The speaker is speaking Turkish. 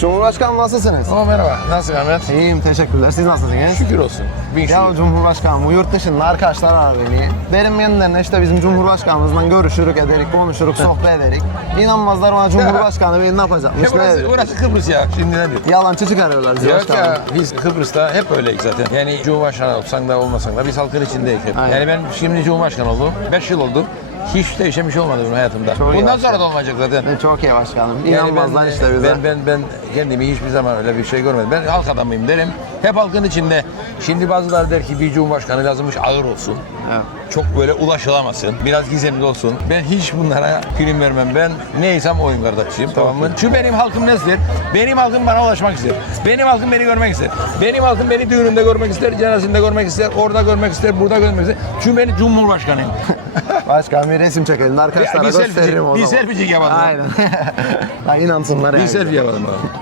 Cumhurbaşkanım nasılsınız? Oo, merhaba. Nasılsın Ahmet? İyiyim teşekkürler. Siz nasılsınız? Şükür olsun. Şükür. Ya Cumhurbaşkanım bu yurt dışında arkadaşlar var beni. Benim kendilerine işte bizim Cumhurbaşkanımızla görüşürük ederik, konuşuruk, sohbet ederik. İnanmazlar ona Cumhurbaşkanı beni ne yapacakmış, Ya ne burası, edecek? burası Kıbrıs ya. Şimdi ne diyor? Yalancı çıkarıyorlar bizi Yok başkanım. ya biz Kıbrıs'ta hep öyleyiz zaten. Yani Cumhurbaşkanı olsan da olmasan da biz halkın içindeyiz hep. Aynen. Yani ben şimdi Cumhurbaşkanı oldum. 5 yıl oldu. Hiç değişen bir şey olmadı benim hayatımda. Çok iyi Bundan başkanım. sonra da olmayacak zaten. Çok iyi başkanım. Yani İnanmazlar ben, işte bize. Ben, ben, ben kendimi hiçbir zaman öyle bir şey görmedim. Ben halk adamıyım derim. Hep halkın içinde. Şimdi bazıları der ki bir cumhurbaşkanı lazımmış ağır olsun. Evet. Çok böyle ulaşılamasın. Biraz gizemli olsun. Ben hiç bunlara prim vermem. Ben neysem oyum kardeşim. Tamam mı? Şu benim halkım ne ister? Benim halkım bana ulaşmak ister. Benim halkım beni görmek ister. Benim halkım beni düğününde görmek ister, cenazesinde görmek ister, orada görmek ister, burada görmek ister. Çünkü ben cumhurbaşkanıyım. Başkanım bir resim çekelim. Arkadaşlara bir selfie, gösteririm o bir zaman. selfie çek yapalım. Aynen. ha, inansınlar Bir yani. selfie yapalım abi.